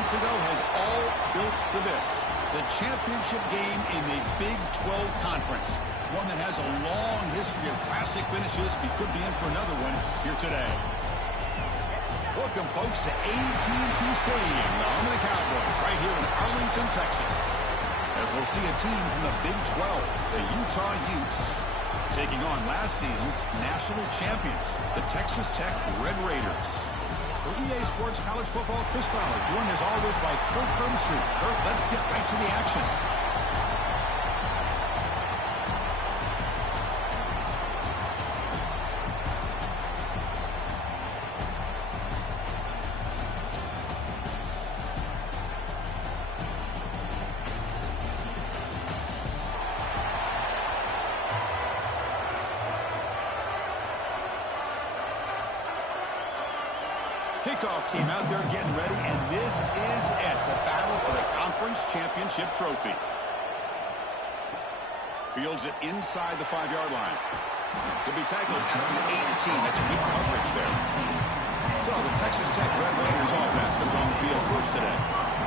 months ago has all built to this. The championship game in the Big 12 Conference. One that has a long history of classic finishes. We could be in for another one here today. Welcome, folks, to AT&T Stadium, the home of the Cowboys, right here in Arlington, Texas. As we'll see a team from the Big 12, the Utah Utes, taking on last season's national champions, the Texas Tech Red Raiders. For EA Sports College Football, Chris Fowler, joined as always by Kirk Hermstreet. Kirk, let's get right to the action. Kickoff team out there getting ready, and this is it, the battle for the conference championship trophy. Fields it inside the 5-yard line. He'll be tackled at the 18. That's good coverage there. So the Texas Tech Red Raiders offense comes on the field first today.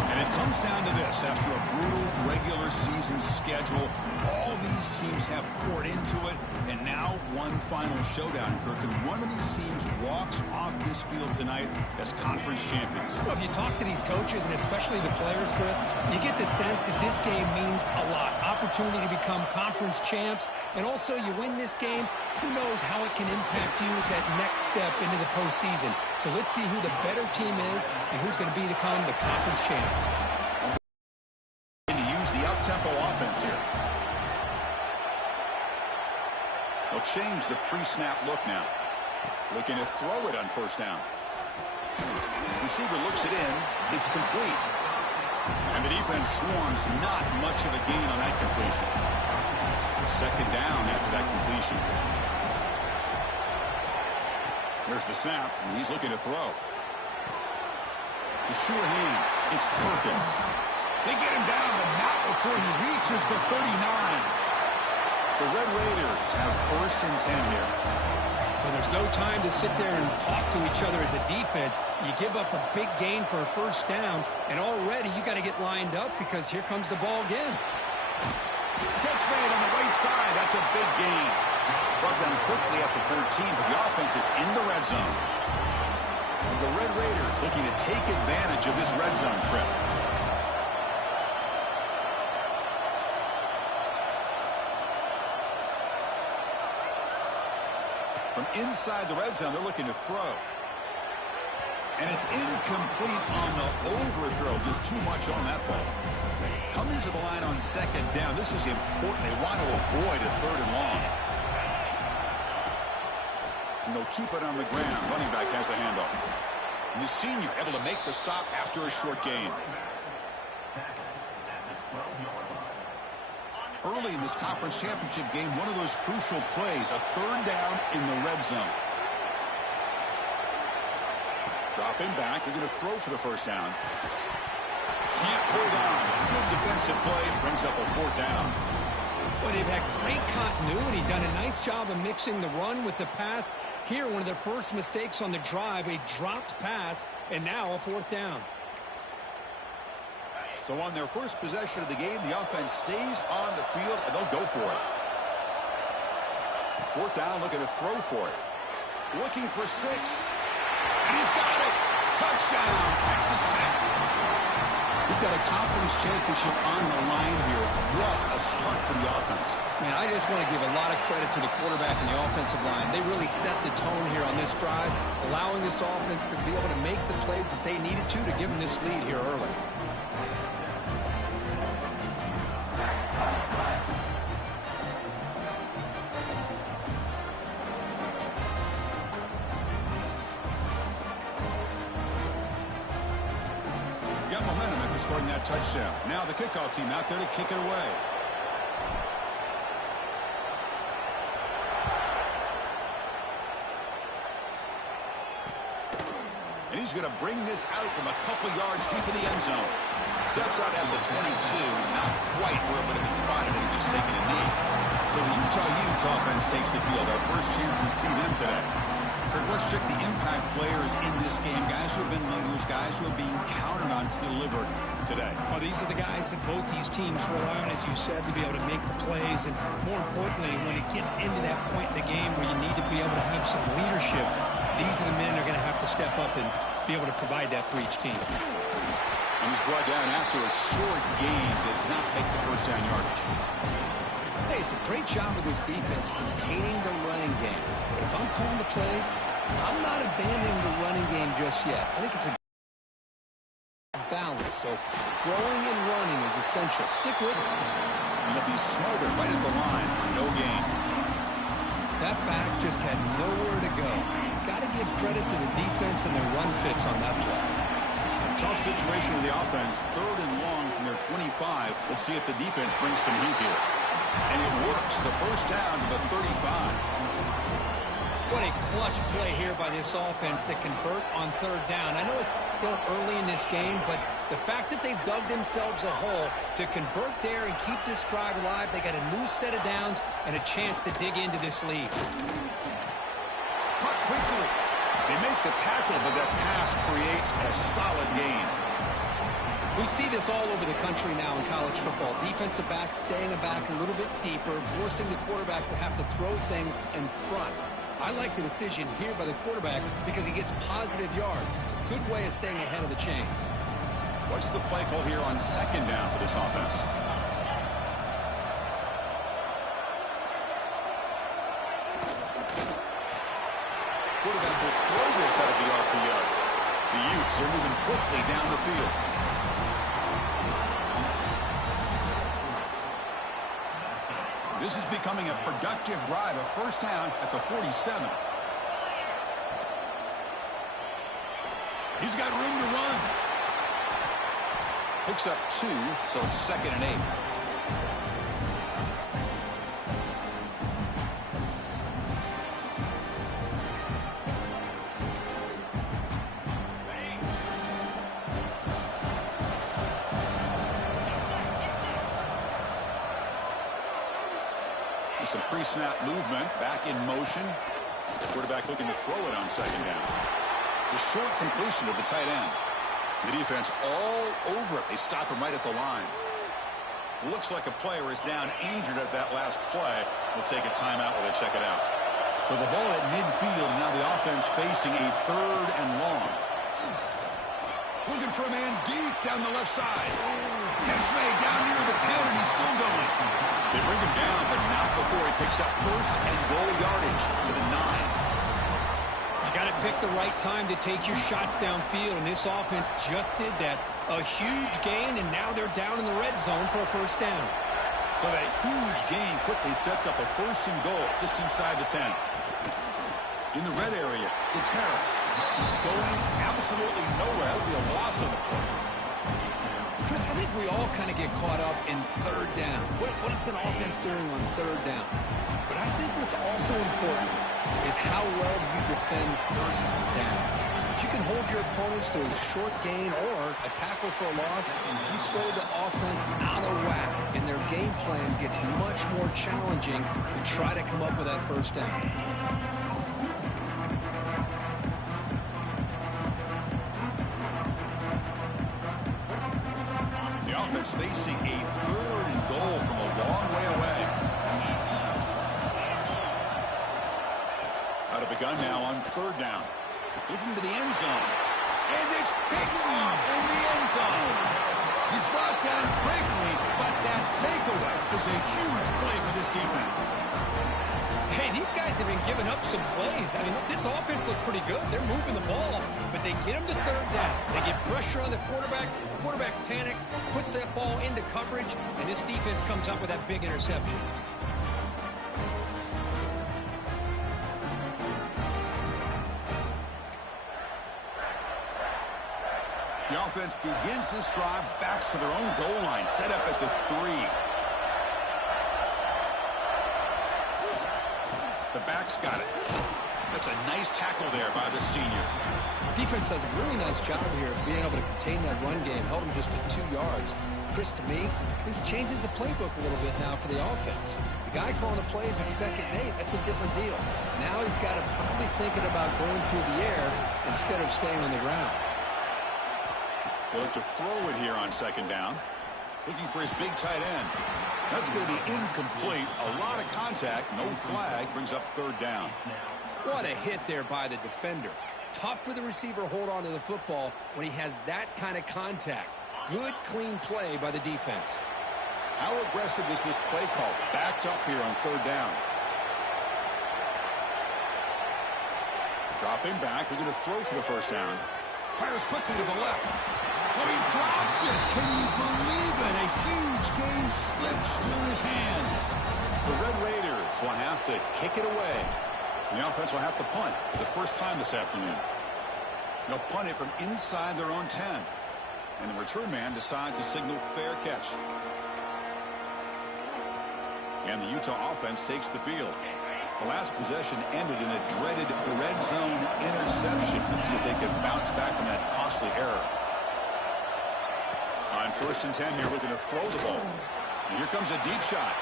And it comes down to this. After a brutal regular season schedule, all these teams have poured into it, and now one final showdown, Kirk. And one of these teams walks off this field tonight as conference champions. Well, if you talk to these coaches, and especially the players, Chris, you get the sense that this game means a lot. Opportunity to become conference champs, and also you win this game, who knows how it can impact you at that next step into the postseason. So let's see who the better team is and who's going to become the conference champ. To use the up-tempo offense here. They'll change the pre-snap look now. Looking to throw it on first down. Receiver looks it in. It's complete. And the defense swarms, not much of a gain on that completion. Second down after that completion. There's the snap, and he's looking to throw. The sure hands. It's Perkins. They get him down, but not before he reaches the 39. The Red Raiders have first and 10 here. Well, there's no time to sit there and talk to each other as a defense. You give up a big gain for a first down, and already you got to get lined up because here comes the ball again. Catch made on the right side. That's a big gain. Brought down quickly at the 13, but the offense is in the red zone. And the Red Raiders looking to take advantage of this red zone trip. From inside the red zone, they're looking to throw. And it's incomplete on the overthrow. Just too much on that ball. Coming to the line on second down. This is important. They want to avoid a third and long. And they'll keep it on the ground. Running back has the handoff. And the senior able to make the stop after a short gain. Early in this conference championship game, one of those crucial plays, a third down in the red zone. Dropping back, they're going to throw for the first down. Can't hold on. Good defensive play, brings up a fourth down. Well, they've had great continuity, done a nice job of mixing the run with the pass. Here, one of their first mistakes on the drive, a dropped pass, and now a fourth down. So on their first possession of the game, the offense stays on the field, and they'll go for it. Fourth down, looking to throw for it. Looking for 6. And he's got it. Touchdown, Texas Tech. We've got a conference championship on the line here. What a start for the offense. Man, I just want to give a lot of credit to the quarterback and the offensive line. They really set the tone here on this drive, allowing this offense to be able to make the plays that they needed to give them this lead here early. Scoring that touchdown. Now the kickoff team out there to kick it away. And he's going to bring this out from a couple yards deep in the end zone. Steps out at the 22. Not quite where it would have been spotted and just taking a knee. So the Utah Utes offense takes the field. Our first chance to see them today. Kirk, let's check the impact players in this game. Guys who have been leaders, guys who are being counted on to deliver today. Well, these are the guys that both these teams rely on, as you said, to be able to make the plays. And more importantly, when it gets into that point in the game where you need to be able to have some leadership, these are the men that are going to have to step up and be able to provide that for each team. And he's brought down after a short gain, does not make the first down yardage. Hey, it's a great job of this defense containing the running game. But if I'm calling the plays, I'm not abandoning the running game just yet. I think it's a balance. So throwing and running is essential. Stick with it. And he'll be smothered right at the line for no gain. That back just had nowhere to go. Got to give credit to the defense and their run fits on that play. Tough situation with the offense. 3rd and long from their 25. Let's see if the defense brings some heat here. And it works. The first down to the 35. What a clutch play here by this offense to convert on 3rd down. I know it's still early in this game, but the fact that they've dug themselves a hole to convert there and keep this drive alive, they got a new set of downs and a chance to dig into this lead. Cut quickly. They make the tackle, but that pass creates a solid gain. We see this all over the country now in college football. Defensive backs staying back a little bit deeper, forcing the quarterback to have to throw things in front. I like the decision here by the quarterback because he gets positive yards. It's a good way of staying ahead of the chains. What's the play call here on 2nd down for this offense? Quarterback will throw this out of the RPO. The Utes are moving quickly down the field. This is becoming a productive drive, a first down at the 47. He's got room to run. Hooks up 2, so it's 2nd and 8. Some pre-snap movement, back in motion. Quarterback looking to throw it on 2nd down. The short completion of the tight end. The defense all over it. They stop him right at the line. Looks like a player is down injured at that last play. We'll take a timeout while they check it out. So the ball at midfield. Now the offense facing a 3rd and long. Looking for a man deep down the left side. Catch made down near the 10, and he's still going. They bring him down, but not before he picks up 1st and goal yardage to the 9. You got to pick the right time to take your shots downfield, and this offense just did that. A huge gain, and now they're down in the red zone for a first down. So that huge gain quickly sets up a 1st and goal just inside the 10. In the red area, it's Harris. Going absolutely nowhere. That would be a loss on the play. Chris, I think we all kind of get caught up in 3rd down. What is an offense doing on 3rd down? But I think what's also important is how well you defend 1st down. If you can hold your opponents to a short gain or a tackle for a loss, you throw the offense out of whack, and their game plan gets much more challenging to try to come up with that 1st down. Facing a 3rd and goal from a long way away. Out of the gun now on 3rd down. Looking to the end zone. And it's picked off in the end zone. He's brought down quickly, but that takeaway is a huge play for this defense. Hey, these guys have been giving up some plays. I mean, this offense looked pretty good. They're moving the ball, but they get him to 3rd down. They get pressure on the quarterback. Quarterback panics, puts that ball into coverage, and this defense comes up with that big interception. The offense begins this drive, backs to their own goal line, set up at the 3. The back's got it. That's a nice tackle there by the senior. Defense does a really nice job here of being able to contain that run game, held him just for 2 yards. Chris, to me, this changes the playbook a little bit now for the offense. The guy calling the plays at 2nd and 8, that's a different deal. Now he's got to probably thinking about going through the air instead of staying on the ground. He'll have to throw it here on 2nd down. Looking for his big tight end. That's going to be incomplete. A lot of contact, no flag, brings up 3rd down. What a hit there by the defender. Tough for the receiver to hold on to the football when he has that kind of contact. Good, clean play by the defense. How aggressive is this play call? Backed up here on 3rd down. Dropping back. They're going to throw for the 1st down. Fires quickly to the left. Oh, he dropped it. Can you believe it? A huge gain slips through his hands. The Red Raiders will have to kick it away. And the offense will have to punt for the first time this afternoon. They'll punt it from inside their own 10. And the return man decides to signal fair catch. And the Utah offense takes the field. The last possession ended in a dreaded red zone interception. Let's see if they can bounce back from that costly error. On 1st and 10 here, we're going to throw the ball. And here comes a deep shot.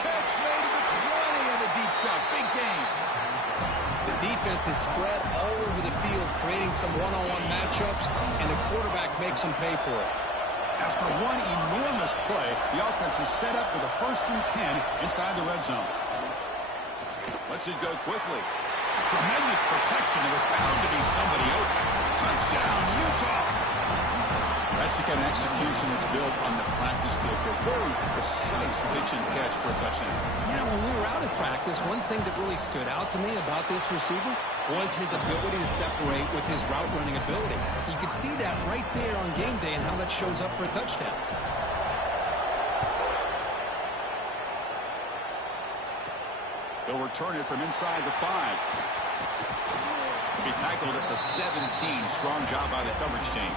Catch made at the 20 and a deep shot. Big gain. The defense is spread all over the field, creating some one-on-one matchups, and the quarterback makes them pay for it. After one enormous play, the offense is set up with a 1st and 10 inside the red zone. Lets it go quickly. Tremendous protection. There was bound to be somebody open. Touchdown, Utah! That's the kind of execution that's built on the practice field. A very precise pitch and catch for a touchdown. Yeah, when we were out at practice, one thing that really stood out to me about this receiver was his ability to separate with his route running ability. You could see that right there on game day and how that shows up for a touchdown. They'll return it from inside the 5. To be tackled at the 17. Strong job by the coverage team.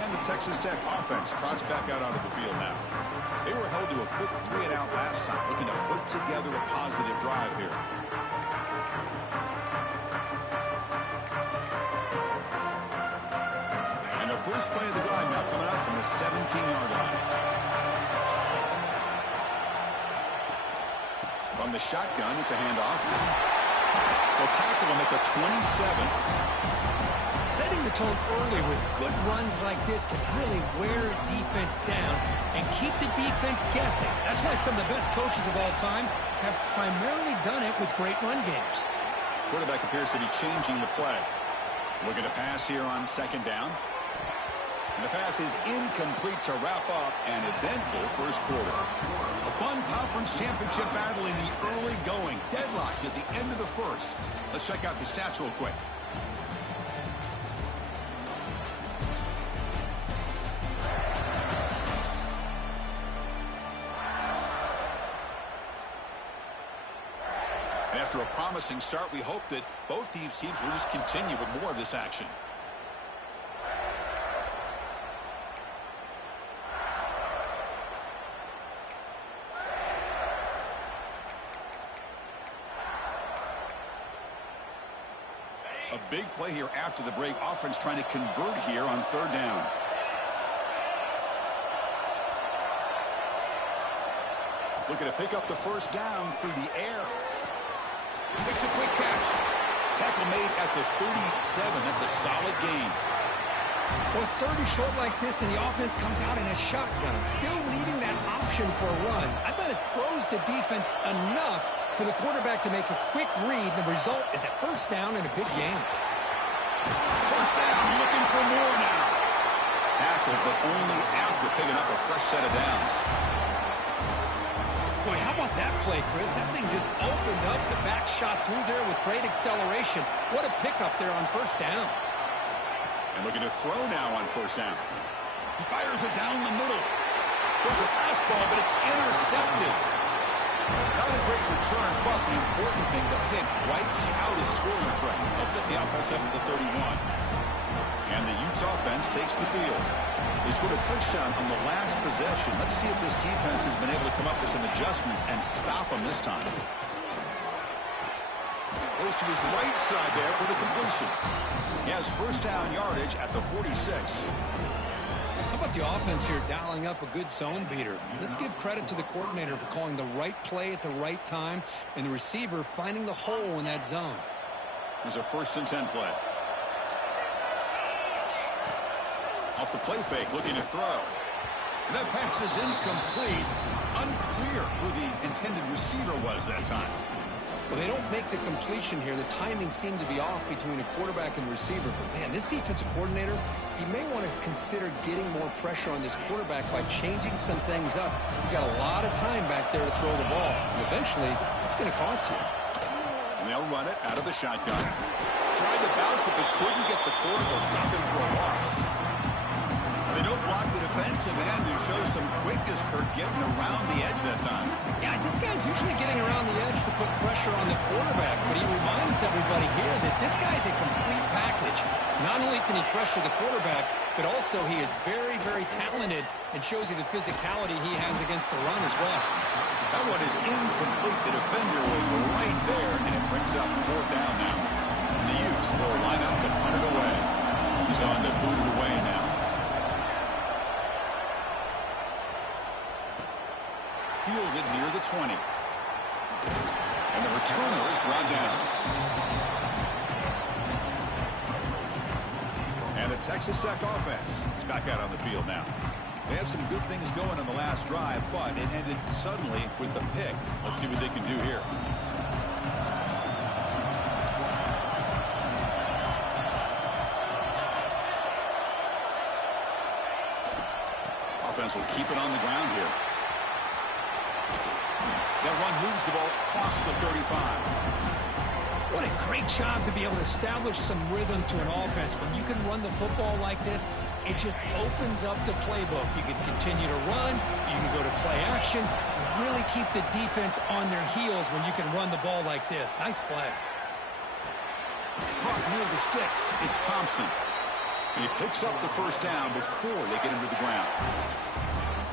And the Texas Tech offense trots back out onto the field now. They were held to a quick 3-and-out last time, looking to put together a positive drive here. And the first play of the drive now coming up from the 17-yard line. From the shotgun, it's a handoff. They'll tackle him at the 27. Setting the tone early with good runs like this can really wear a defense down and keep the defense guessing. That's why some of the best coaches of all time have primarily done it with great run games. Quarterback appears to be changing the play. Looking to pass here on 2nd down. And the pass is incomplete to wrap up an eventful first quarter. A fun conference championship battle in the early going. Deadlocked at the end of the first. Let's check out the stats real quick. After a promising start, we hope that both these teams will just continue with more of this action. A big play here after the break. Offense trying to convert here on 3rd down. Looking to pick up the 1st down through the air. Makes a quick catch. Tackle made at the 37. That's a solid gain. Well, it's 3rd and short like this, and the offense comes out in a shotgun, still leaving that option for a run. I thought it throws the defense enough for the quarterback to make a quick read. The result is a 1st down and a big gain. 1st down, looking for more now. Tackled, but only after picking up a fresh set of downs. Boy, how about that play, Chris? That thing just opened up. The back shot through there with great acceleration. What a pickup there on 1st down. And looking to throw now on 1st down. He fires it down the middle. There's a fastball, but it's intercepted. Not a great return, but the important thing, the pick wipes out his scoring threat. They'll set the offense up at the 31. And the Utes offense takes the field. They scored a touchdown on the last possession. Let's see if this defense has been able to come up with some adjustments and stop them this time. Goes to his right side there for the completion. He has first down yardage at the 46. How about the offense here dialing up a good zone beater? Let's give credit to the coordinator for calling the right play at the right time and the receiver finding the hole in that zone. There's a 1st and 10 play. Off the play fake, looking to throw. And that pass is incomplete. Unclear who the intended receiver was that time. Well, they don't make the completion here. The timing seemed to be off between a quarterback and receiver. But, man, this defensive coordinator, he may want to consider getting more pressure on this quarterback by changing some things up. You got a lot of time back there to throw the ball. And eventually, it's going to cost you. And they'll run it out of the shotgun. Tried to bounce it, but couldn't get the corner. They'll stop him for a loss. They don't block the defensive end who shows some quickness, Kirk, getting around the edge that time. Yeah, this guy's usually getting around the edge to put pressure on the quarterback, but he reminds everybody here that this guy's a complete package. Not only can he pressure the quarterback, but also he is very, very talented and shows you the physicality he has against the run as well. That one is incomplete. The defender was right there, and it brings up 4th down now. And the Utes will line up to punt it away. He's on to boot it away now. Fielded near the 20. And the returner is brought down. And the Texas Tech offense is back out on the field now. They had some good things going on the last drive, but it ended suddenly with the pick. Let's see what they can do here. Offense will keep it on the ground here. That run moves the ball across the 35. What a great job to be able to establish some rhythm to an offense. When you can run the football like this, it just opens up the playbook. You can continue to run. You can go to play action. And really keep the defense on their heels when you can run the ball like this. Nice play. Caught near the sticks. It's Thompson. And he picks up the first down before they get him to the ground.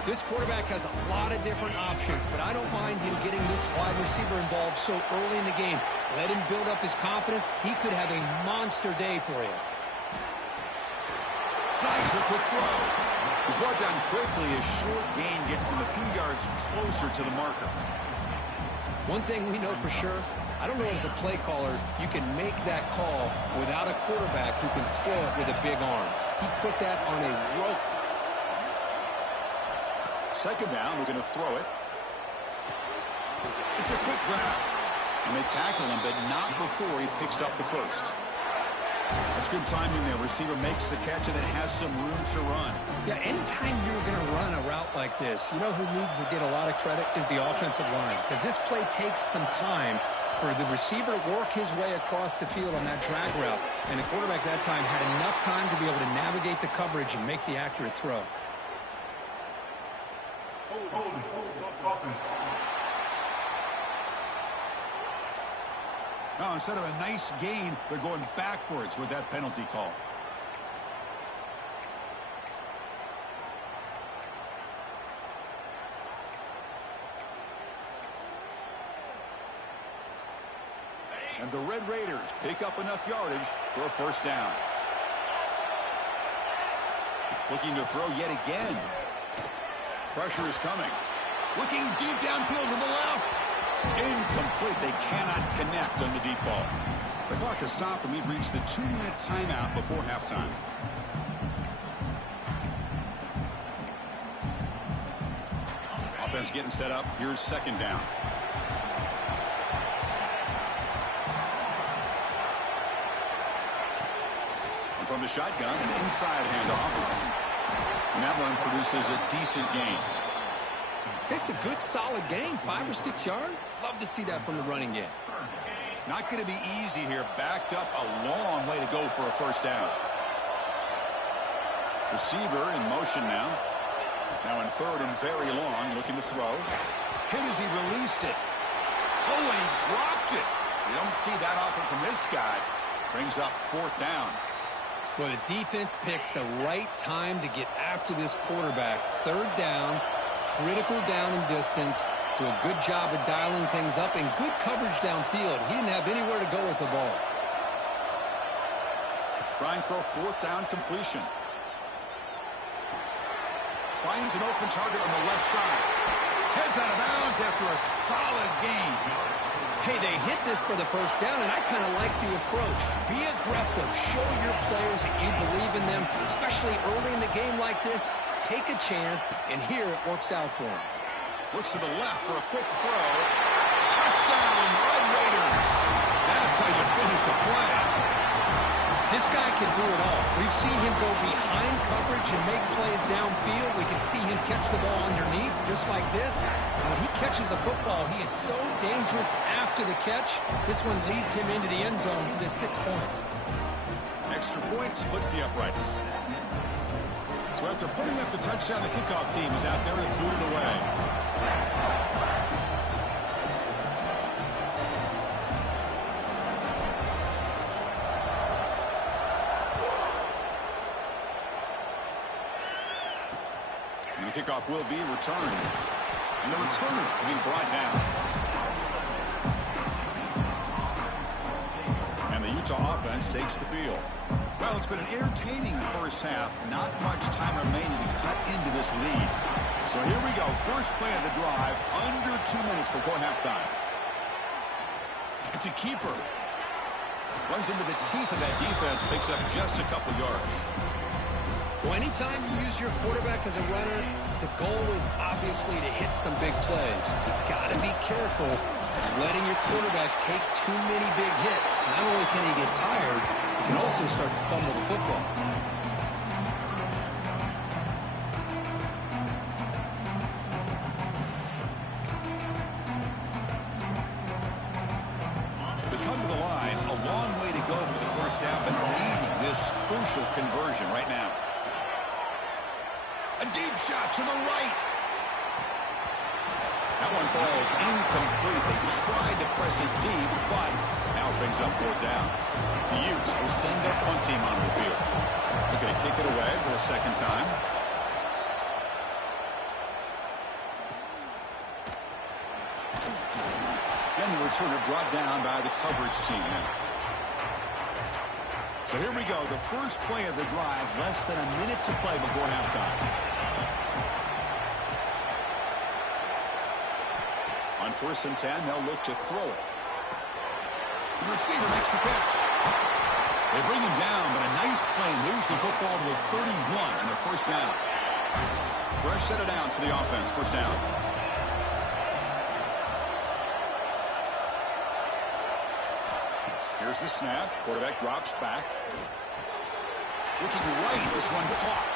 This quarterback has a lot of different options, but I don't mind him getting this wide receiver involved so early in the game. Let him build up his confidence. He could have a monster day for you. Snags the quick throw. He's brought down quickly. A short gain gets them a few yards closer to the marker. One thing we know for sure, I don't know as a play caller, you can make that call without a quarterback who can throw it with a big arm. He put that on a rope. Second down, we're going to throw it. It's a quick grab. And they tackle him, but not before he picks up the first. That's good timing there. Receiver makes the catch and then has some room to run. Yeah, anytime you're going to run a route like this, you know who needs to get a lot of credit is the offensive line. Because this play takes some time for the receiver to work his way across the field on that drag route. And the quarterback that time had enough time to be able to navigate the coverage and make the accurate throw. Now, instead of a nice gain, they're going backwards with that penalty call. And the Red Raiders pick up enough yardage for a first down. Looking to throw yet again. Pressure is coming. Looking deep downfield to the left. Incomplete. They cannot connect on the deep ball. The clock has stopped, and we've reached the 2-minute timeout before halftime. Offense getting set up. Here's second down. And from the shotgun, an inside handoff. And that one produces a decent gain. It's a good, solid game. 5 or 6 yards. Love to see that from the running game. Not going to be easy here. Backed up a long way to go for a first down. Receiver in motion now. Now in third and very long. Looking to throw. Hit as he released it. Oh, and he dropped it. You don't see that often from this guy. Brings up fourth down. Well, the defense picks the right time to get after this quarterback. Third down, critical down in distance. do a good job of dialing things up and good coverage downfield. He didn't have anywhere to go with the ball. Trying for a fourth down completion. Finds an open target on the left side. Heads out of bounds after a solid gain. Hey, they hit this for the first down, and I kind of like the approach. Be aggressive. Show your players that you believe in them, especially early in the game like this. Take a chance, and here it works out for him. Looks to the left for a quick throw. Touchdown, Red Raiders. That's how you finish a play. This guy can do it all. We've seen him go behind coverage and make plays downfield. We can see him catch the ball underneath, just like this. And when he catches a football, he is so dangerous after the catch. This one leads him into the end zone for the 6 points. Extra point splits the uprights. So after putting up the touchdown, the kickoff team is out there to boot it away. And the kickoff will be returned. And the returner will be brought down. And the Utah offense takes the field. Well, it's been an entertaining first half. Not much time remaining to cut into this lead. So here we go. First play of the drive. Under 2 minutes before halftime. It's a keeper. Runs into the teeth of that defense. Picks up just a couple yards. Well, anytime you use your quarterback as a runner, the goal is obviously to hit some big plays. You got to be careful letting your quarterback take too many big hits. Not only can he get tired, he can also start to fumble the football. They come to the line, a long way to go for the first half, and needing this crucial conversion right now. A deep shot to the right. That one falls incomplete. They tried to press it deep, but now it brings up fourth down. The Utes will send their punt team onto the field. They're going to kick it away for the second time. And the returner brought down by the coverage team. So here we go. The first play of the drive, less than a minute to play before halftime. On 1st and 10, they'll look to throw it. The receiver makes the catch. They bring him down, but a nice play moves the football to the 31 on their first down. Fresh set of downs for the offense. First down. Here's the snap. Quarterback drops back. Looking right, this one caught.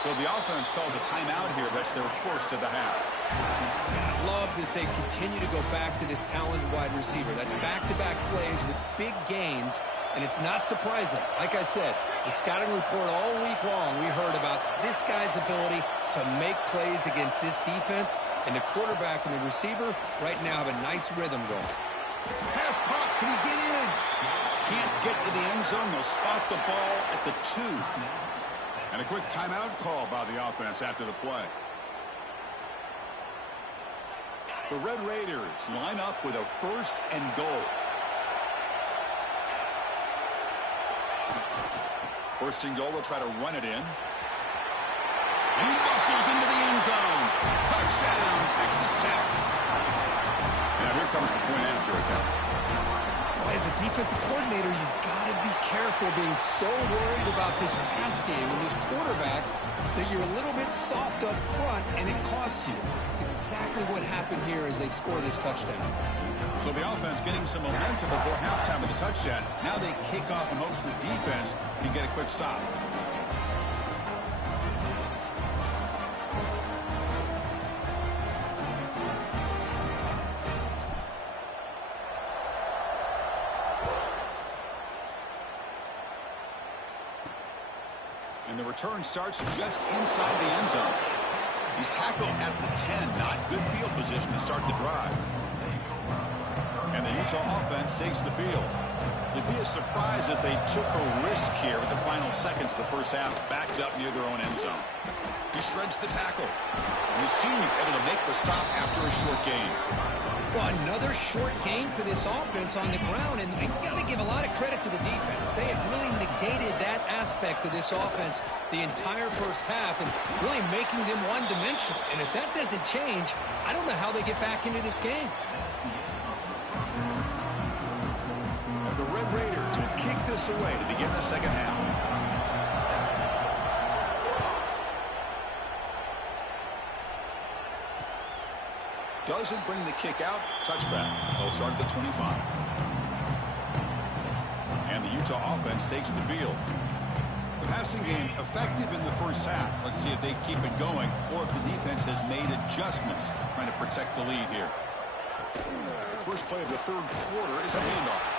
So the offense calls a timeout here. That's their first of the half. And I love that they continue to go back to this talented wide receiver. That's back-to-back plays with big gains, and it's not surprising. Like I said, the scouting report all week long, we heard about this guy's ability to make plays against this defense, and the quarterback and the receiver right now have a nice rhythm going. Pass caught. Can he get in? Can't get to the end zone. They'll spot the ball at the 2. And a quick timeout call by the offense after the play. The Red Raiders line up with a 1st and goal. 1st and goal, they'll try to run it in. And he muscles into the end zone. Touchdown, Texas Tech. Now here comes the point after attempt. Boy, as a defensive coordinator, you've got to be careful being so worried about this pass game and this quarterback that you're a little bit soft up front and it costs you. It's exactly what happened here as they score this touchdown. So the offense getting some momentum before halftime with the touchdown. Now they kick off in hopes the defense can get a quick stop. And the return starts just inside the end zone. He's tackled at the 10. Not good field position to start the drive. And And the Utah offense takes the field. It'd be a surprise if they took a risk here with the final seconds of the first half, backed up near their own end zone. He shreds the tackle. And the senior able to make the stop after a short gain. Well, another short gain for this offense on the ground, and you got to give a lot of credit to the defense. They have really negated that aspect of this offense the entire first half and really making them one-dimensional. And if that doesn't change, I don't know how they get back into this game. And the Red Raiders will kick this away to begin the second half. Doesn't bring the kick out. Touchback. They'll start at the 25. And the Utah offense takes the field. The passing game effective in the first half. Let's see if they keep it going or if the defense has made adjustments trying to protect the lead here. First play of the third quarter is a handoff.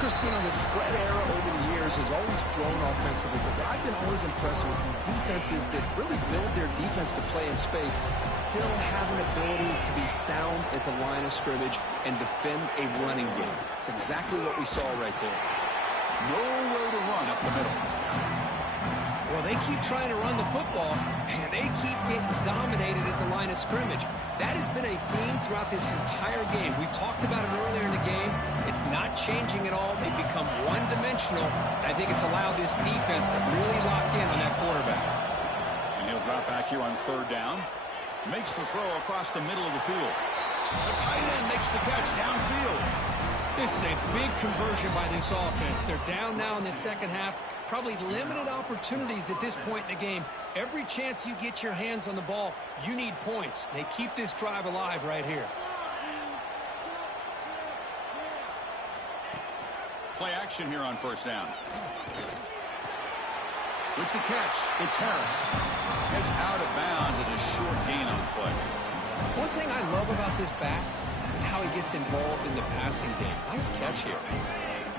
Christine, the spread era over the years has always grown offensively, but I've been always impressed with defenses that really build their defense to play in space, still have an ability to be sound at the line of scrimmage and defend a running game. It's exactly what we saw right there. Nowhere to run up the middle. Well, they keep trying to run the football, and they keep getting dominated at the line of scrimmage. That has been a theme throughout this entire game. We've talked about it earlier in the game. It's not changing at all. They've become one-dimensional. I think it's allowed this defense to really lock in on that quarterback. And he'll drop back here on third down. Makes the throw across the middle of the field. The tight end makes the catch downfield. This is a big conversion by this offense. They're down now in the second half. Probably limited opportunities at this point in the game. Every chance you get your hands on the ball, you need points. They keep this drive alive right here. Play action here on first down. With the catch, it's Harris. It's out of bounds as a short gain on the play. One thing I love about this back is how he gets involved in the passing game. Nice catch here.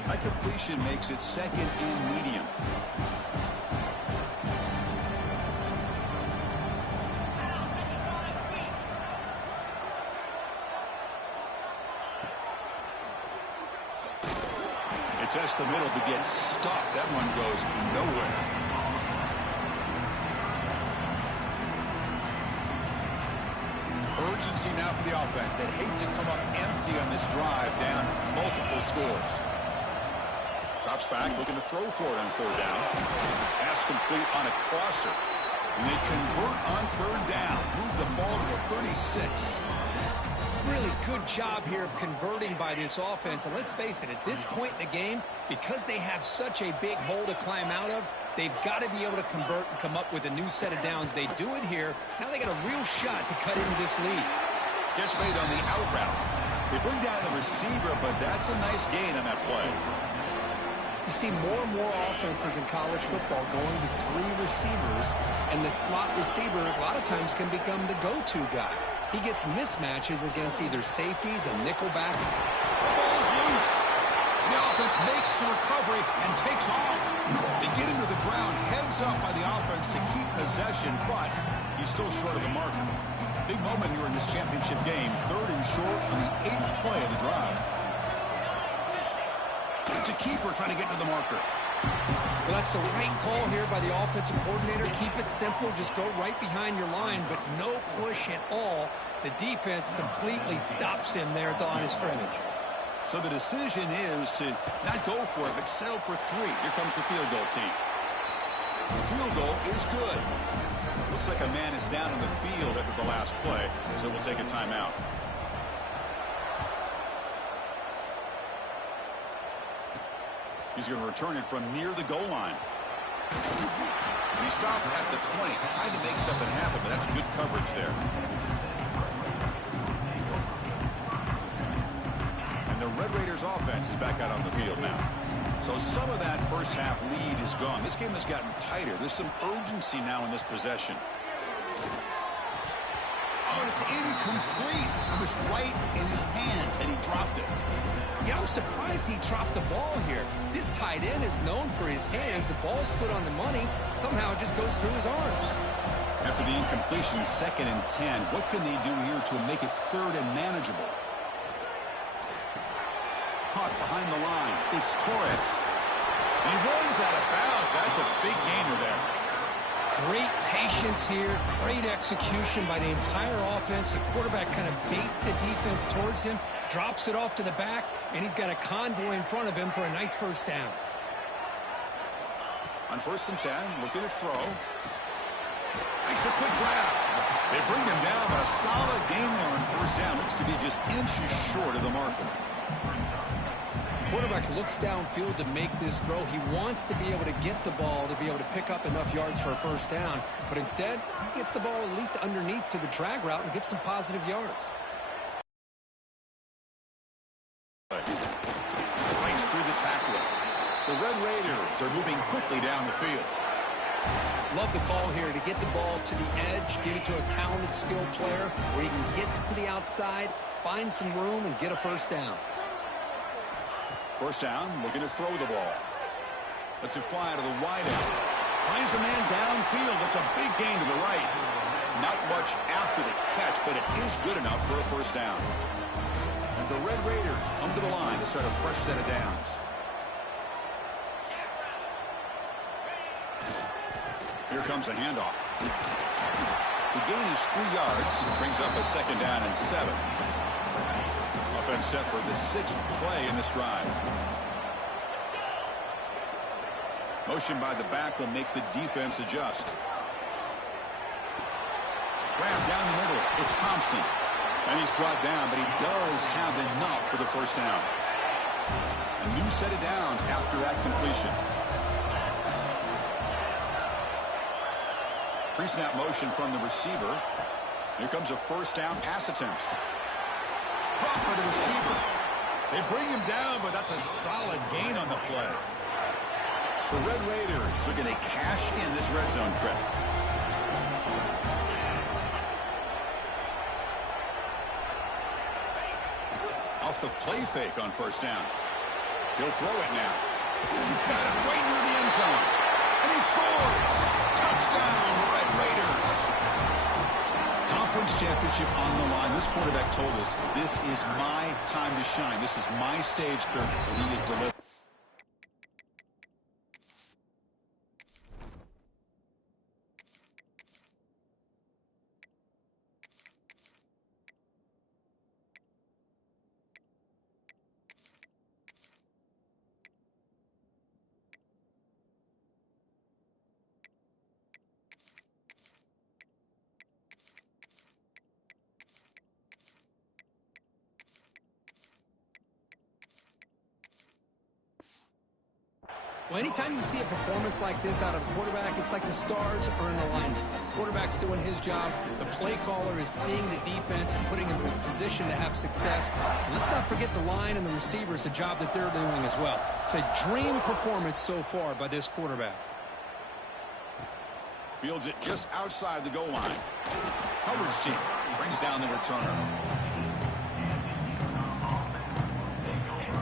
That completion makes it second and medium. It tests the middle to get stuffed. That one goes nowhere. Urgency now for the offense. They'd hate to come up empty on this drive, down multiple scores. Drops back, looking to throw for it on third down. Pass complete on a crosser. And they convert on third down. Move the ball to the 36. Really good job here of converting by this offense. And let's face it, at this point in the game, because they have such a big hole to climb out of, they've got to be able to convert and come up with a new set of downs. They do it here. Now they got a real shot to cut into this lead. Catch made on the out route. They bring down the receiver, but that's a nice gain on that play. You see more and more offenses in college football going to three receivers, and the slot receiver a lot of times can become the go-to guy. He gets mismatches against either safeties and nickelback. The ball is loose. The offense makes the recovery and takes off. They get him to the ground, heads up by the offense to keep possession, but he's still short of the marker. Big moment here in this championship game. Third and short on the 8th play of the drive. It's a keeper trying to get to the marker. Well, that's the right call here by the offensive coordinator. Keep it simple. Just go right behind your line, but no push at all. The defense completely stops him there at the line of scrimmage. So the decision is to not go for it, but settle for 3. Here comes the field goal team. The field goal is good. Looks like a man is down on the field after the last play, so we'll take a timeout. He's going to return it from near the goal line. And he stopped at the 20, trying to make something happen, but that's good coverage there. And the Red Raiders offense is back out on the field now. So some of that first half lead is gone. This game has gotten tighter. There's some urgency now in this possession. Oh, and it's incomplete. It was right in his hands, and he dropped it. Yeah, I'm surprised he dropped the ball here. This tight end is known for his hands. The ball's put on the money. Somehow it just goes through his arms. After the incompletion, 2nd and 10. What can they do here to make it 3rd and manageable? caught behind the line. It's Torres. And he runs out of bounds. That's a big gainer there. Great patience here. Great execution by the entire offense. The quarterback kind of baits the defense towards him, drops it off to the back, and he's got a convoy in front of him for a nice first down. On 1st and 10, looking to throw. Makes a quick grab. They bring him down, but a solid gain there on 1st down. Looks to be just inches short of the marker. Quarterback looks downfield to make this throw. He wants to be able to get the ball to be able to pick up enough yards for a 1st down, but instead he gets the ball at least underneath to the drag route and gets some positive yards. Breaks through the tackle. The Red Raiders are moving quickly down the field. Love the call here to get the ball to the edge, give it to a talented, skilled player where he can get to the outside, find some room, and get a 1st down. 1st down, looking to throw the ball. Lets it fly to the wide end. Finds a man downfield. That's a big gain to the right. Not much after the catch, but it is good enough for a 1st down. And the Red Raiders come to the line to start a fresh set of downs. Here comes a handoff. The gain is 3 yards. Brings up a 2nd down and 7. Offense set for the 6th play in this drive. Motion by the back will make the defense adjust. Grab down the middle. It's Thompson. And he's brought down, but he does have enough for the 1st down. A new set of downs after that completion. Pre-snap motion from the receiver. Here comes a 1st down pass attempt. Caught by the receiver. They bring him down, but that's a solid gain on the play. The Red Raiders are going to cash in this red zone trip. Off the play fake on 1st down. He'll throw it now. He's got it right near the end zone. And he scores! Touchdown, Red Raiders! Conference championship on the line. This quarterback told us, this is my time to shine. This is my stage, Kirk, and he is delivered. Well, anytime you see a performance like this out of a quarterback, it's like the stars are in alignment. The quarterback's doing his job. The play caller is seeing the defense and putting him in position to have success. And let's not forget the line and the receivers, a job that they're doing as well. It's a dream performance so far by this quarterback. Fields it just outside the goal line. Howard's team brings down the returner.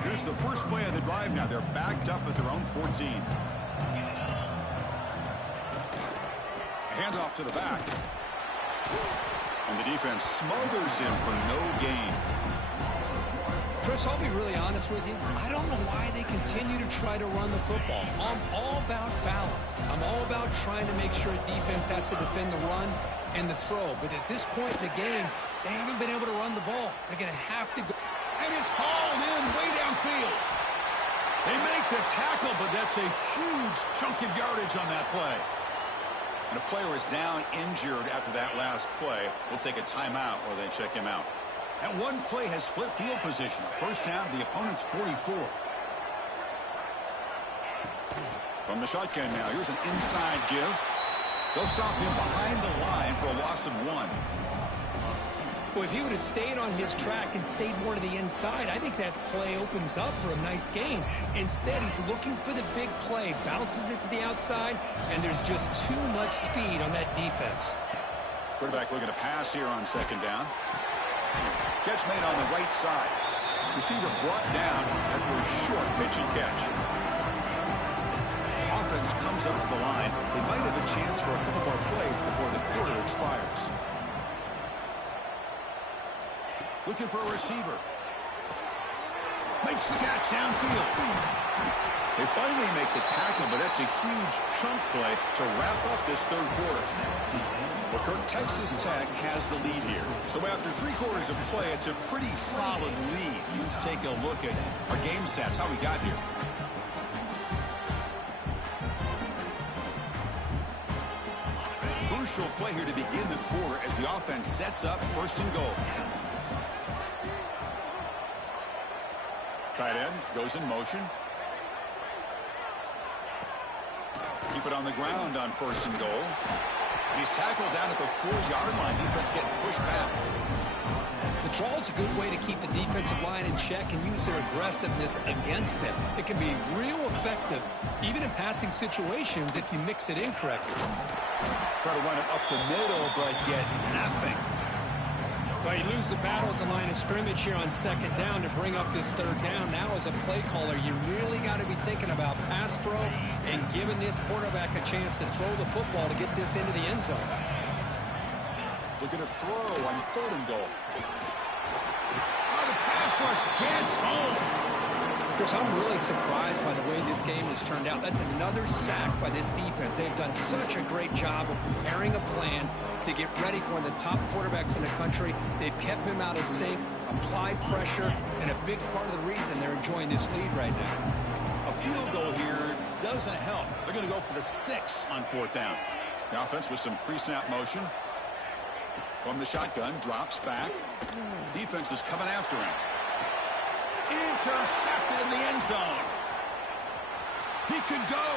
Here's the first play of the drive now. They're backed up at their own 14. A handoff to the back. And the defense smothers him for no gain. Chris, I'll be really honest with you. I don't know why they continue to try to run the football. I'm all about balance. I'm all about trying to make sure a defense has to defend the run and the throw. But at this point in the game, they haven't been able to run the ball. They're going to have to go. And it's hauled in way downfield. They make the tackle, but that's a huge chunk of yardage on that play. And a player is down injured after that last play. We'll take a timeout or they check him out. And one play has flipped field position. 1st down to the opponent's 44. From the shotgun now, here's an inside give. They'll stop him behind the line for a loss of 1. Well, if he would have stayed on his track and stayed more to the inside, I think that play opens up for a nice gain. Instead, he's looking for the big play, bounces it to the outside, and there's just too much speed on that defense. Quarterback looking to pass here on 2nd down. Catch made on the right side. Receiver brought down after a short pitch and catch. Offense comes up to the line. They might have a chance for a couple more plays before the quarter expires. Looking for a receiver. Makes the catch downfield. They finally make the tackle, but that's a huge chunk play to wrap up this third quarter. Well, Kirk, Texas Tech has the lead here. So after 3 quarters of play, it's a pretty solid lead. Let's take a look at our game stats, how we got here. Crucial play here to begin the quarter as the offense sets up 1st and goal. Tight end goes in motion. Keep it on the ground on 1st and goal. And he's tackled down at the 4-yard line. Defense getting pushed back. The draw is a good way to keep the defensive line in check and use their aggressiveness against them. It can be real effective, even in passing situations, if you mix it in correctly. Try to run it up the middle, but get nothing. Well, you lose the battle at the line of scrimmage here on 2nd down to bring up this 3rd down. Now, as a play caller, you really got to be thinking about pass pro and giving this quarterback a chance to throw the football to get this into the end zone. Look at a throw on 3rd and goal. Oh, the pass rush gets home. Chris, I'm really surprised by the way this game has turned out. That's another sack by this defense. They've done such a great job of preparing a plan to get ready for one of the top quarterbacks in the country. They've kept him out of sync, applied pressure, and a big part of the reason they're enjoying this lead right now. A field goal here doesn't help. They're going to go for the 6 on 4th down. The offense with some pre-snap motion. From the shotgun, drops back. Defense is coming after him. Intercepted in the end zone. He could go.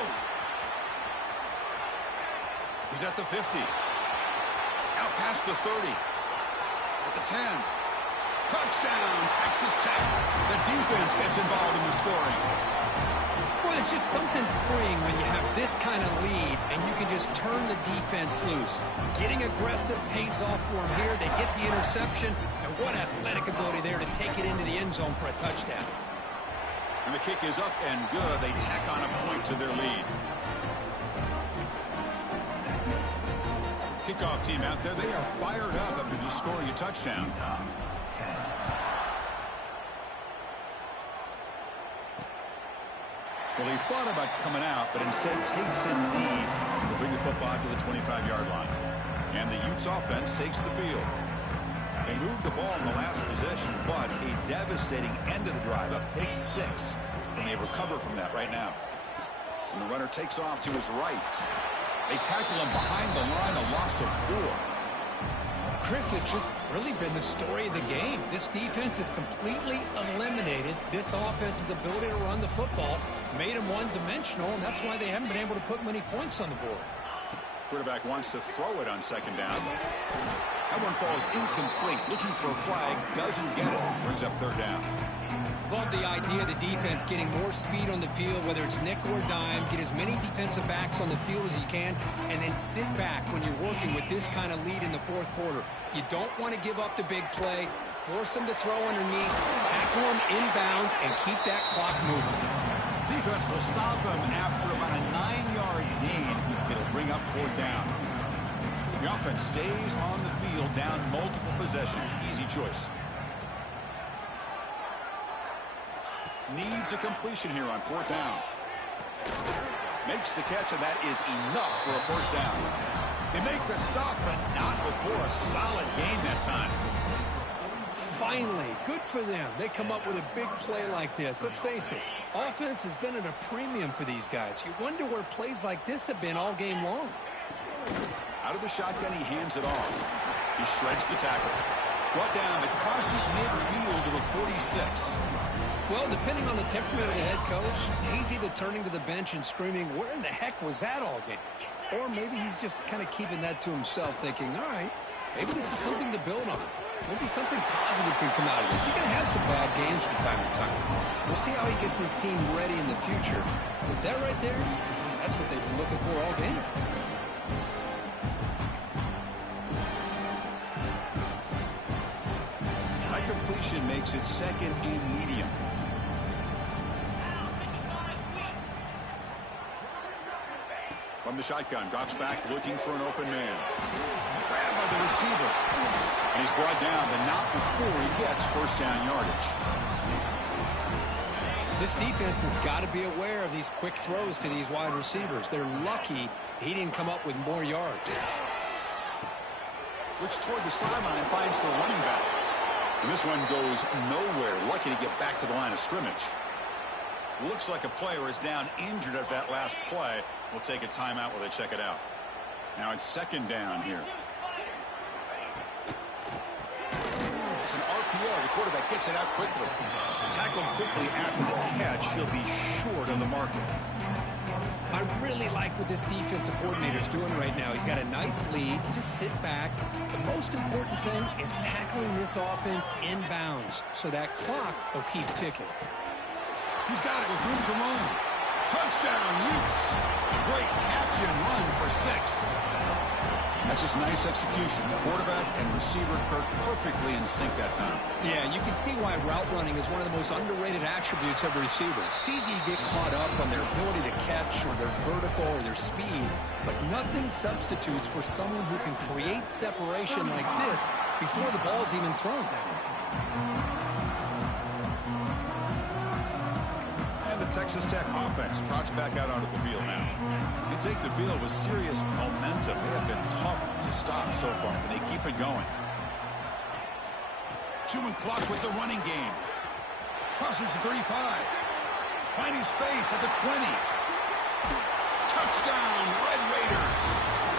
He's at the 50. Out past the 30. At the 10. Touchdown, Texas Tech. The defense gets involved in the scoring. Well, it's just something freeing when you have this kind of lead and you can just turn the defense loose. Getting aggressive pays off for them here. They get the interception, and what athletic ability there to take it into the end zone for a touchdown. And the kick is up and good. They tack on a point to their lead. Kickoff team out there. They are fired up after just scoring a touchdown. Well, he thought about coming out, but instead takes a knee to bring the football to the 25-yard line. And the Utes offense takes the field. They moved the ball in the last possession, but a devastating end of the drive, a pick 6. And they recover from that right now. And the runner takes off to his right. They tackle him behind the line, a loss of 4. Chris, has just really been the story of the game. This defense has completely eliminated this offense's ability to run the football, made them one-dimensional, and that's why they haven't been able to put many points on the board. Quarterback wants to throw it on 2nd down. That one falls incomplete. Looking for a flag, doesn't get it. Brings up 3rd down. Love the idea of the defense getting more speed on the field, whether it's nickel or dime, get as many defensive backs on the field as you can, and then sit back when you're working with this kind of lead in the 4th quarter. You don't want to give up the big play, force them to throw underneath, tackle them inbounds, and keep that clock moving. Defense will stop him after about a 9-yard gain. It'll bring up 4th down. The offense stays on the field, down multiple possessions. Easy choice. Needs a completion here on 4th down. Makes the catch, and that is enough for a 1st down. They make the stop, but not before a solid gain that time. Finally, good for them. They come up with a big play like this. Let's face it, offense has been at a premium for these guys. You wonder where plays like this have been all game long. Out of the shotgun, he hands it off. He shreds the tackle. Brought down, it crosses midfield to the 46. Well, depending on the temperament of the head coach, he's either turning to the bench and screaming, where in the heck was that all game? Or maybe he's just kind of keeping that to himself, thinking, all right, maybe this is something to build on. Maybe something positive can come out of this. You're going to have some bad games from time to time. We'll see how he gets his team ready in the future. But that right there, that's what they've been looking for all game. High completion makes it 2nd and medium. From the shotgun, drops back, looking for an open man. Grabbed by the receiver. And he's brought down, but not before he gets 1st down yardage. This defense has got to be aware of these quick throws to these wide receivers. They're lucky he didn't come up with more yards. Looks toward the sideline, finds the running back. And this one goes nowhere. Lucky to get back to the line of scrimmage. Looks like a player is down injured at that last play. We'll take a timeout while they check it out. Now it's second down here. It's an RPO. The quarterback gets it out quickly. Tackled quickly after the catch. He'll be short of the market. I really like what this defensive coordinator is doing right now. He's got a nice lead. Just sit back. The most important thing is tackling this offense inbounds so that clock will keep ticking. He's got it with room to run. Touchdown, Utes. A great catch and run for 6. That's just nice execution. The quarterback and receiver Kirk perfectly in sync that time. Yeah, you can see why route running is one of the most underrated attributes of a receiver. It's easy to get caught up on their ability to catch or their vertical or their speed, but nothing substitutes for someone who can create separation like this before the ball's even thrown. The Texas Tech offense trots back out onto the field now. They take the field with serious momentum. They have been tough to stop so far. Can they keep it going? Chewing clock with the running game. Crosses the 35. Finding space at the 20. Touchdown, Red Raiders.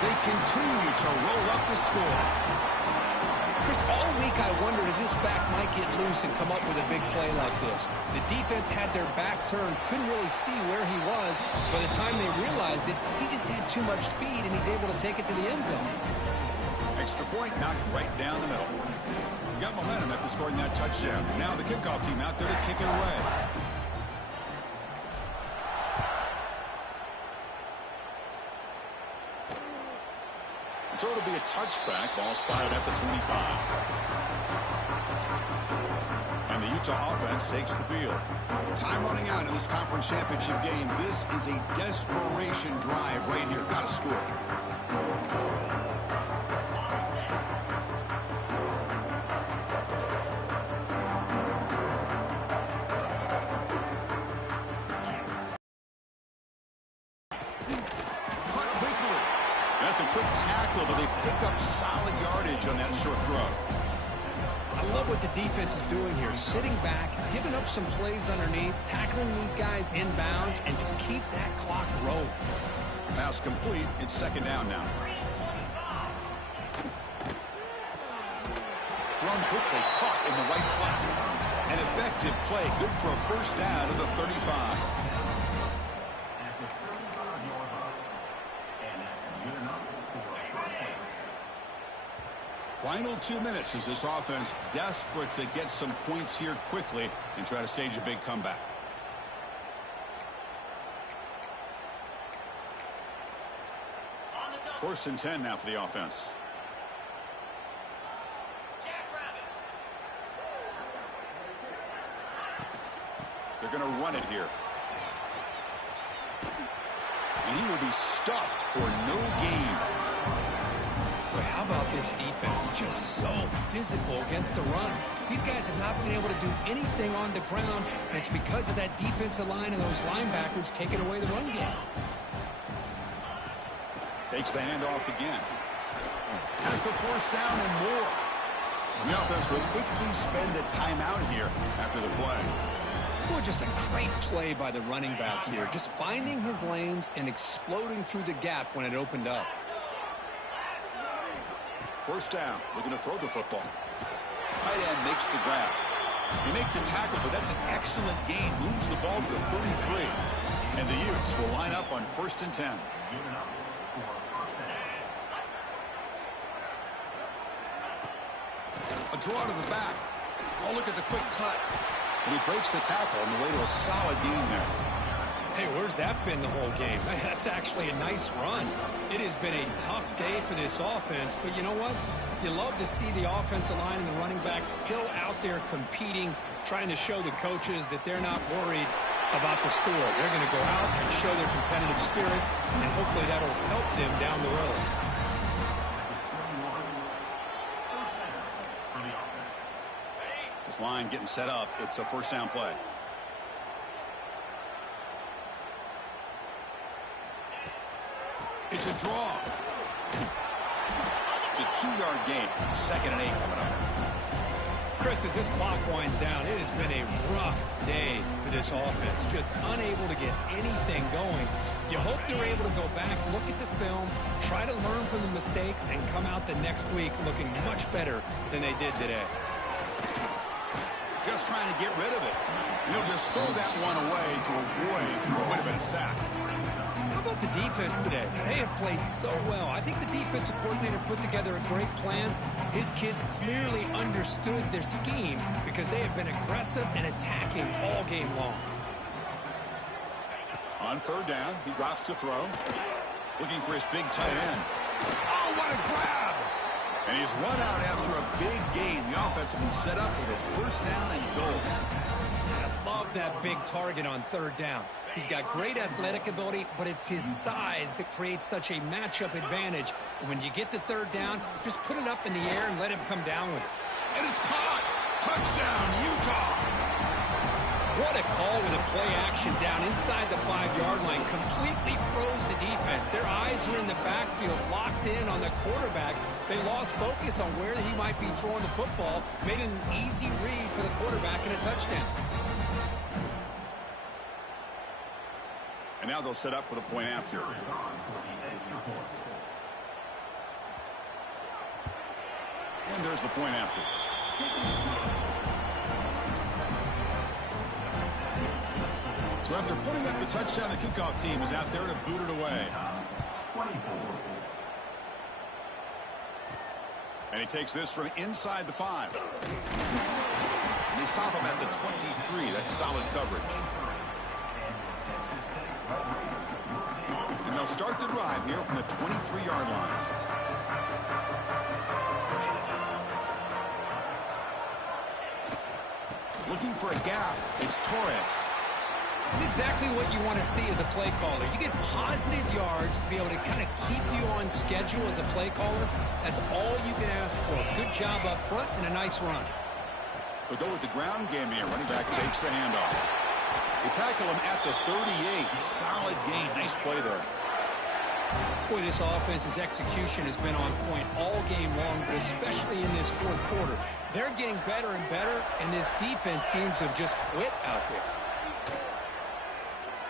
They continue to roll up the score. Chris, all week I wondered if this back might get loose and come up with a big play like this. The defense had their back turned, couldn't really see where he was. By the time they realized it, he just had too much speed, and he's able to take it to the end zone. Extra point knocked right down the middle. Got momentum after scoring that touchdown. Now the kickoff team out there to kick it away. So it'll be a touchback. Ball spotted at the 25. And the Utah offense takes the field. Time running out in this conference championship game. This is a desperation drive right here. Got to score. That's a quick tackle, but they pick up solid yardage on that short throw. I love what the defense is doing here. Sitting back, giving up some plays underneath, tackling these guys inbounds, and just keep that clock rolling. Pass complete. It's second down now. Thrown quickly, caught in the right flat. An effective play, good for a first down to the 35. Final 2 minutes as this offense desperate to get some points here quickly and try to stage a big comeback. First and 10 now for the offense. They're going to run it here. And he will be stuffed for no gain. But how about this defense? Just so physical against the run. These guys have not been able to do anything on the ground, and it's because of that defensive line and those linebackers taking away the run game. Takes the handoff again. Has the first down and more. The offense will quickly spend a timeout here after the play. Boy, just a great play by the running back here. Just finding his lanes and exploding through the gap when it opened up. First down. Looking to throw the football. Tight end makes the grab. They make the tackle, but that's an excellent gain. Moves the ball to the 33. And the Utes will line up on first and 10. A draw to the back. Oh, look at the quick cut. And he breaks the tackle on the way to a solid gain there. Hey, where's that been the whole game? That's actually a nice run. It has been a tough day for this offense, but you know what? You love to see the offensive line and the running backs still out there competing, trying to show the coaches that they're not worried about the score. They're going to go out and show their competitive spirit, and hopefully that'll help them down the road. This line getting set up. It's a first down play. It's a draw. It's a 2-yard gain. 2nd and 8 coming up. Chris, as this clock winds down, it has been a rough day for this offense. Just unable to get anything going. You hope they're able to go back, look at the film, try to learn from the mistakes, and come out the next week looking much better than they did today. Just trying to get rid of it. He'll just throw that one away to avoid what would have been a sack. How about the defense today? They have played so well. I think the defensive coordinator put together a great plan. His kids clearly understood their scheme because they have been aggressive and attacking all game long. On 3rd down, he drops to throw. Looking for his big tight end. Oh, what a grab! And he's run out after a big gain. The offense has been set up with a 1st down and goal. I love that big target on 3rd down. He's got great athletic ability, but it's his size that creates such a matchup advantage. And when you get to 3rd down, just put it up in the air and let him come down with it. And it's caught! Touchdown, Utah! What a call with a play action down inside the 5-yard line. Completely froze the defense. Their eyes are in the backfield, locked in on the quarterback. They lost focus on where he might be throwing the football. Made an easy read for the quarterback and a touchdown. And now they'll set up for the point after. And there's the point after. So after putting up the touchdown, the kickoff team is out there to boot it away. And he takes this from inside the 5. And they stop him at the 23. That's solid coverage. And they'll start the drive here from the 23-yard line. Looking for a gap. It's Torres. It's exactly what you want to see as a play caller. You get positive yards to be able to kind of keep you on schedule as a play caller. That's all you can ask for. Good job up front and a nice run. They'll go with the ground game here. Running back takes the handoff. They tackle him at the 38. Solid gain. Nice play there. Boy, this offense's execution has been on point all game long, but especially in this 4th quarter. They're getting better and better, and this defense seems to have just quit out there.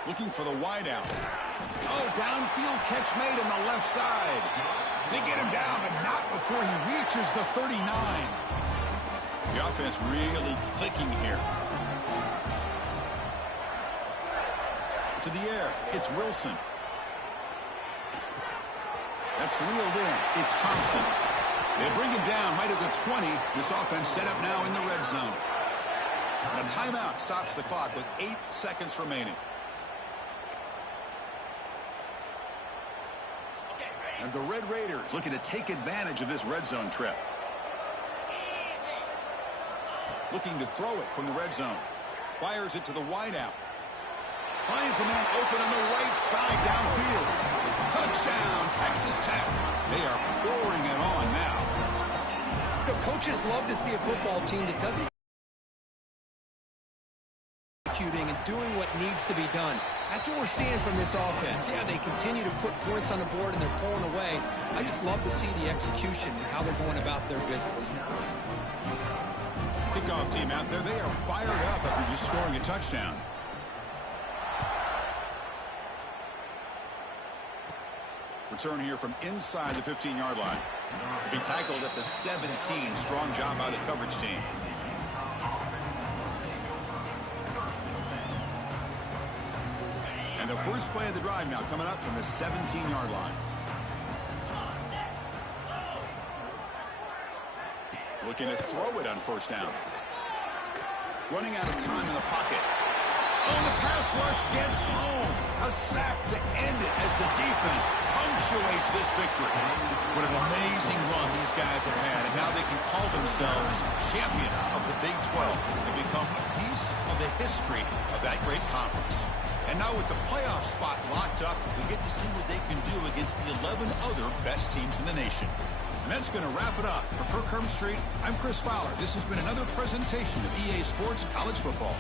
Looking for the wideout. Oh, downfield catch made on the left side. They get him down, but not before he reaches the 39. The offense really clicking here. To the air, it's Wilson. That's reeled in. It's Thompson. They bring him down right at the 20. This offense set up now in the red zone. And a timeout stops the clock with 8 seconds remaining. And the Red Raiders looking to take advantage of this red zone trip. Looking to throw it from the red zone. Fires it to the wideout. Finds a man open on the right side downfield. Touchdown, Texas Tech. They are pouring it on now. You know, coaches love to see a football team that doesn't executing and doing what needs to be done. That's what we're seeing from this offense. Yeah, they continue to put points on the board and they're pulling away. I just love to see the execution and how they're going about their business. Kickoff team out there, they are fired up after just scoring a touchdown. Return here from inside the 15-yard line. He tackled at the 17. Strong job by the coverage team. And the first play of the drive now coming up from the 17-yard line. Looking to throw it on 1st down. Running out of time in the pocket. Oh, the pass rush gets home. A sack to end it as the defense punctuates this victory. What an amazing run these guys have had, and now they can call themselves champions of the Big 12 and become a piece of the history of that great conference. And now with the playoff spot locked up, we get to see what they can do against the 11 other best teams in the nation. And that's going to wrap it up. For Kirk Street, I'm Chris Fowler. This has been another presentation of EA Sports College Football.